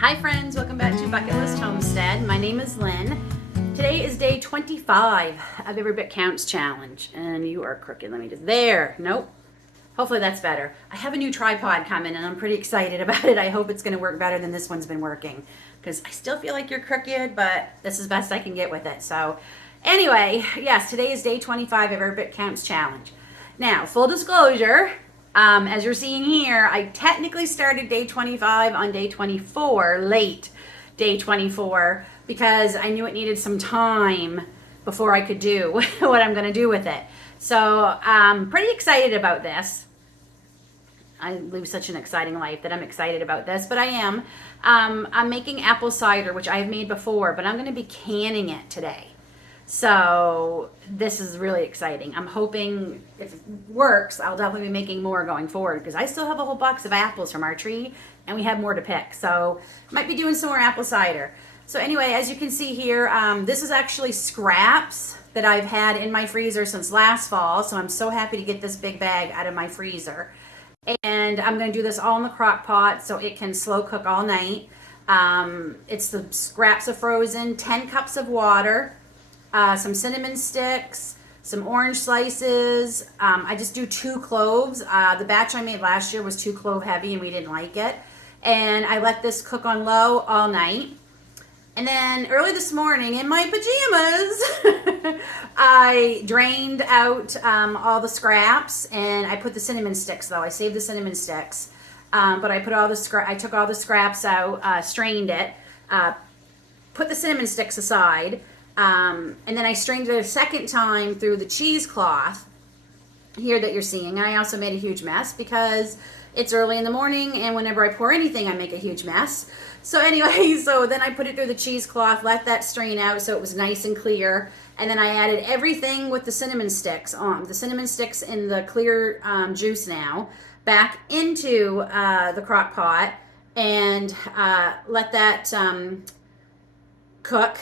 Hi friends, welcome back to Bucket List Homestead. My name is Lynn. Today is day 25 of Every Bit Counts challenge. And you are crooked, let me just, there, nope. Hopefully that's better. I have a new tripod coming and I'm pretty excited about it. I hope it's gonna work better than this one's been working. Because I still feel like you're crooked, but this is best I can get with it. So anyway, yes, today is day 25 of Every Bit Counts challenge. Now, full disclosure, as you're seeing here, I technically started day 25 on day 24, late day 24, because I knew it needed some time before I could do what I'm going to do with it. So I'm pretty excited about this. I live such an exciting life that I'm excited about this, but I am. I'm making apple cider, which I've made before, but I'm going to be canning it today. So this is really exciting. I'm hoping if it works, I'll definitely be making more going forward because I still have a whole box of apples from our tree and we have more to pick. So might be doing some more apple cider. So anyway, as you can see here, this is actually scraps that I've had in my freezer since last fall. So I'm so happy to get this big bag out of my freezer. And I'm going to do this all in the crock pot so it can slow cook all night. It's the scraps of frozen, 10 cups of water, some cinnamon sticks, some orange slices. I just do 2 cloves. The batch I made last year was 2 clove heavy and we didn't like it. And I let this cook on low all night. And then early this morning in my pajamas, I drained out all the scraps and I put the cinnamon sticks though. I saved the cinnamon sticks. But I put all the I took all the scraps out, strained it, put the cinnamon sticks aside. And then I strained it a second time through the cheesecloth here that you're seeing. And I also made a huge mess because it's early in the morning and whenever I pour anything, I make a huge mess. So anyway, so then I put it through the cheesecloth, let that strain out so it was nice and clear. And then I added everything with the cinnamon sticks on, the cinnamon sticks in the clear juice now, back into the crock pot and let that cook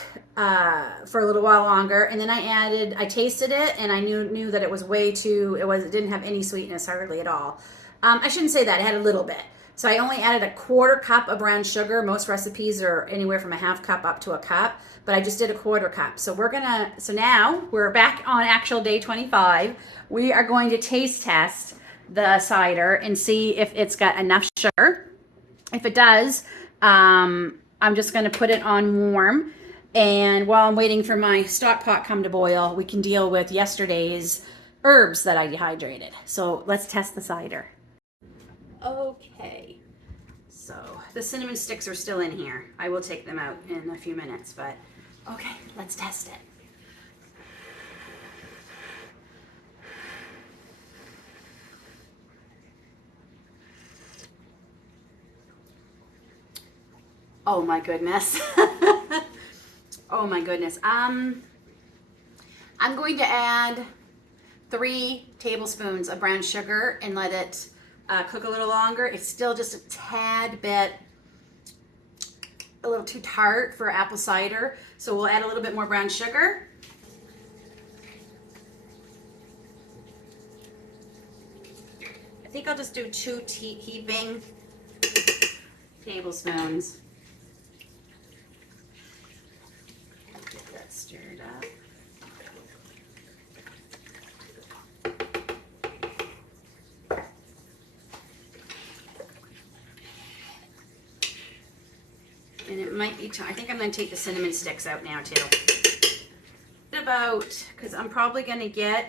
for a little while longer. And then I tasted it and I knew that it was way too, it didn't have any sweetness hardly at all. I shouldn't say that, it had a little bit. So I only added a 1/4 cup of brown sugar. Most recipes are anywhere from a 1/2 cup up to a cup, but I just did a 1/4 cup. So so now we're back on actual day 25. We are going to taste test the cider and see if it's got enough sugar. If it does, I'm just going to put it on warm. And while I'm waiting for my stock pot come to boil, we can deal with yesterday's herbs that I dehydrated. So let's test the cider. Okay, so the cinnamon sticks are still in here. I will take them out in a few minutes, but okay, let's test it. Oh my goodness. Oh my goodness. I'm going to add 3 tablespoons of brown sugar and let it cook a little longer. It's still just a tad bit, a little too tart for apple cider. So we'll add a little bit more brown sugar. I think I'll just do 2 heaping tablespoons. Get that stirred up. And it might be I think I'm going to take the cinnamon sticks out now too. Because I'm probably going to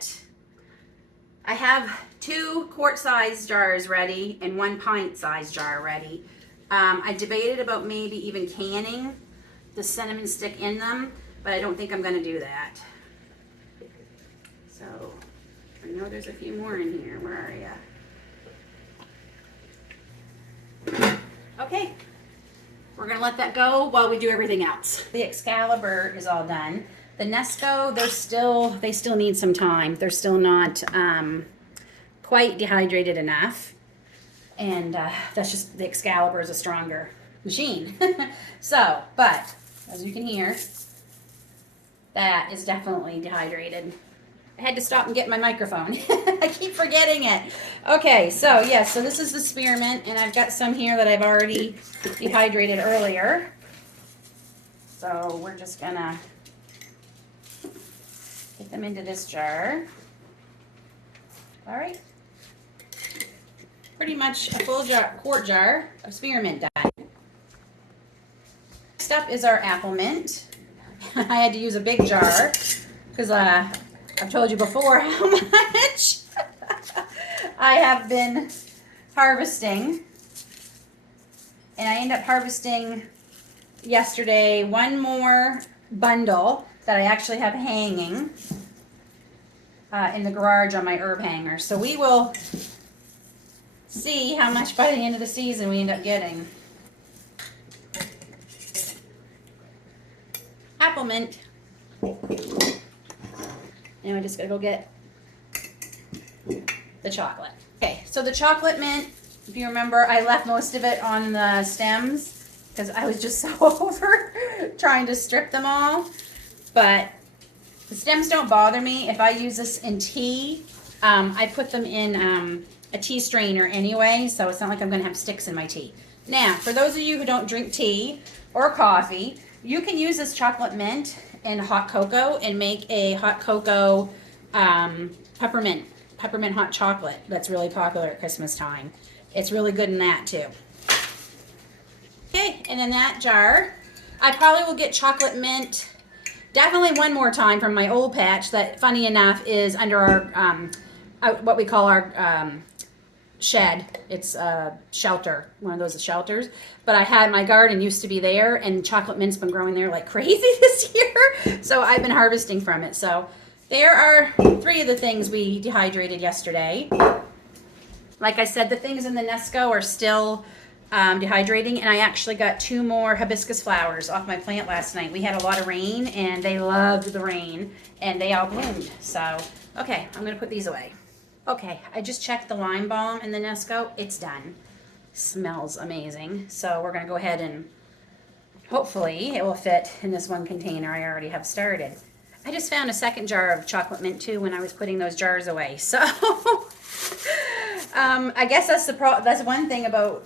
I have 2 quart-size jars ready and 1 pint-size jar ready. I debated about maybe even canning the cinnamon stick in them, but I don't think I'm going to do that. So I know there's a few more in here. Where are you? Okay. We're going to let that go while we do everything else. The Excalibur is all done. The Nesco, they still need some time. They're still not quite dehydrated enough. And that's just, the Excalibur is a stronger machine. So, but as you can hear, that is definitely dehydrated. I had to stop and get my microphone. I keep forgetting it. Okay, so yes, so this is the spearmint, and I've got some here that I've already dehydrated earlier. So we're just gonna get them into this jar. All right. Pretty much a full jar, quart jar of spearmint done. Next up is our apple mint. I had to use a big jar because I've told you before how much I have been harvesting. And I ended up harvesting yesterday one more bundle that I actually have hanging in the garage on my herb hanger. So we will see how much by the end of the season we end up getting. Apple mint. Now I just gotta go get the chocolate. Okay, so the chocolate mint, if you remember, I left most of it on the stems because I was just so over trying to strip them all. But the stems don't bother me. If I use this in tea, I put them in a tea strainer anyway, so it's not like I'm gonna have sticks in my tea. Now, for those of you who don't drink tea or coffee, you can use this chocolate mint in hot cocoa and make a hot cocoa peppermint hot chocolate that's really popular at Christmas time. It's really good in that too. Okay, and in that jar, I probably will get chocolate mint definitely one more time from my old patch that, funny enough, is under our what we call our shed. It's a shelter, one of those shelters. But I had, my garden used to be there, and chocolate mint's been growing there like crazy this year. So I've been harvesting from it. So there are 3 of the things we dehydrated yesterday. Like I said, the things in the Nesco are still dehydrating, and I actually got 2 more hibiscus flowers off my plant last night. We had a lot of rain, and they loved the rain, and they all bloomed. So, okay, I'm gonna put these away. Okay, I just checked the lime balm in the Nesco. It's done. Smells amazing. So we're gonna go ahead and hopefully it will fit in this one container I already have started. I just found a second jar of chocolate mint too when I was putting those jars away. So I guess that's one thing about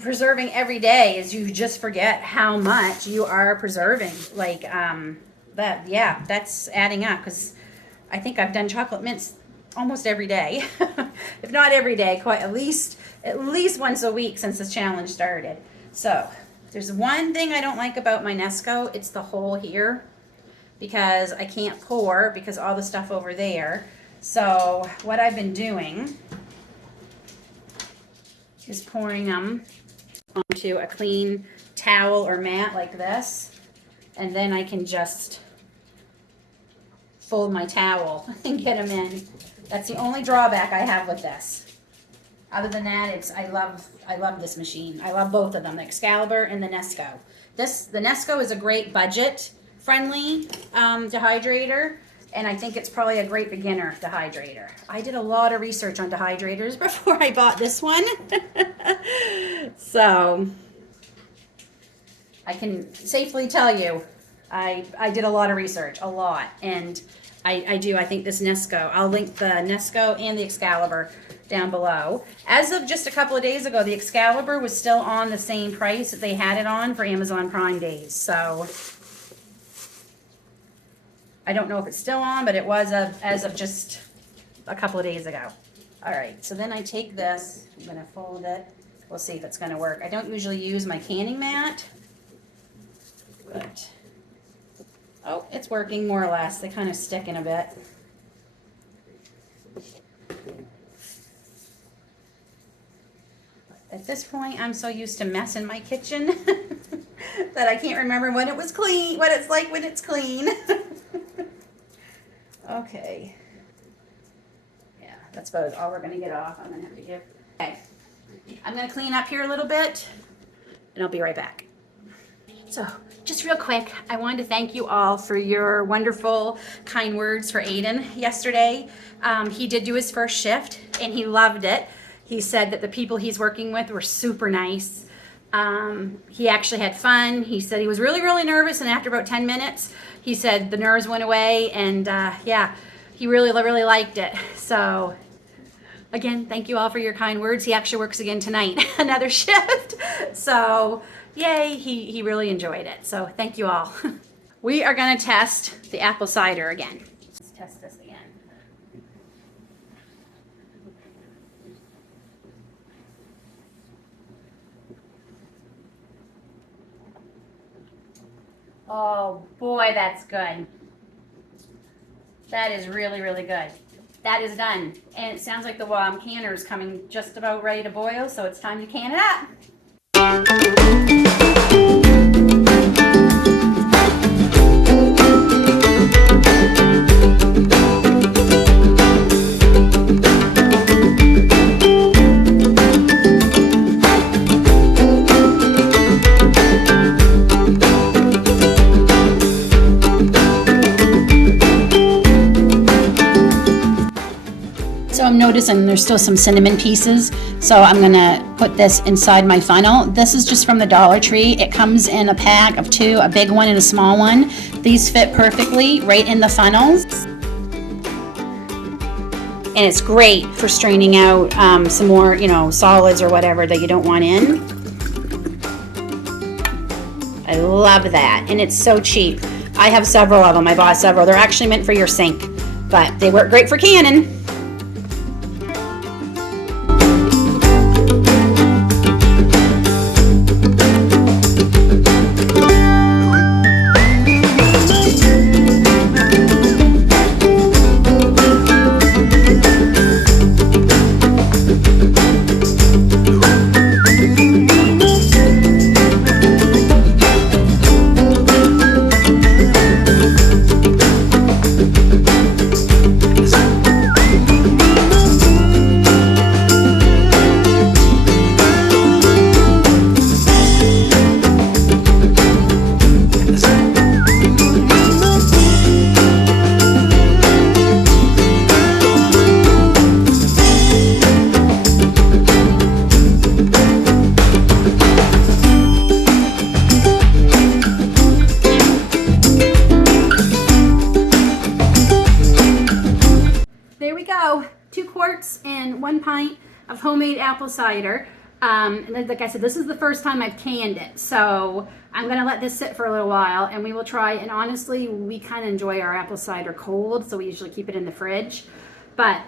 preserving every day is you just forget how much you are preserving. Like that's adding up, because I think I've done chocolate mints almost every day. If not every day, quite at least once a week since this challenge started. So there's one thing I don't like about my Nesco. It's the hole here, because I can't pour because all the stuff over there. So what I've been doing is pouring them onto a clean towel or mat like this, and then I can just fold my towel and get them in. That's the only drawback I have with this. Other than that, I love this machine. I love both of them, the Excalibur and the Nesco. The Nesco is a great budget-friendly dehydrator, and I think it's probably a great beginner dehydrator. I did a lot of research on dehydrators before I bought this one. So I can safely tell you I did a lot of research, a lot, and I think this Nesco, I'll link the Nesco and the Excalibur down below. As of just a couple of days ago, the Excalibur was still on the same price that they had it on for Amazon Prime days. So I don't know if it's still on, but it was as of just a couple of days ago. All right, so then I take this, I'm gonna fold it. We'll see if it's gonna work. I don't usually use my canning mat, but oh, it's working more or less. They kind of stick in a bit. At this point, I'm so used to mess in my kitchen that I can't remember when it was clean, what it's like when it's clean. Okay. Yeah, that's about all we're gonna get off. I'm gonna have to give. Okay. I'm gonna clean up here a little bit, and I'll be right back. So, just real quick, I wanted to thank you all for your wonderful, kind words for Aiden yesterday. He did do his first shift, and he loved it. He said that the people he's working with were super nice. He actually had fun. He said he was really, really nervous, and after about 10 minutes, he said the nerves went away, and yeah, he really, really liked it. So again, thank you all for your kind words. He actually works again tonight, another shift. So yay, he really enjoyed it. So thank you all. We are gonna test the apple cider again. Let's test this again. Oh boy, that's good. That is really, really good. That is done. And it sounds like the canner is coming just about ready to boil, so it's time to can it up. So I'm noticing there's still some cinnamon pieces, so I'm gonna put this inside my funnel. This is just from the Dollar Tree. It comes in a pack of 2, a big one and a small one. These fit perfectly right in the funnels. And it's great for straining out some more, solids or whatever that you don't want in. I love that, and it's so cheap. I have several of them. I bought several. They're actually meant for your sink, but they work great for canning. There we go, 2 quarts and 1 pint of homemade apple cider. And like I said, this is the first time I've canned it, so I'm gonna let this sit for a little while and we will try. And honestly, we kind of enjoy our apple cider cold, so we usually keep it in the fridge. But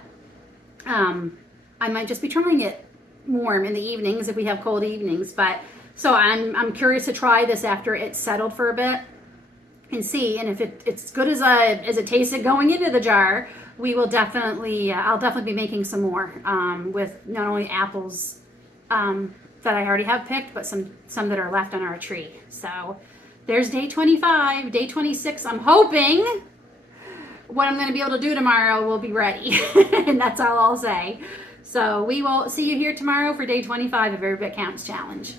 I might just be trying it warm in the evenings if we have cold evenings. But so I'm curious to try this after it's settled for a bit and see. And if it's good as it tasted going into the jar, we will definitely, I'll definitely be making some more with not only apples that I already have picked, but some that are left on our tree. So there's day 25. Day 26, I'm hoping what I'm going to be able to do tomorrow will be ready. And that's all I'll say. So we will see you here tomorrow for day 25 of Every Bit Counts Challenge.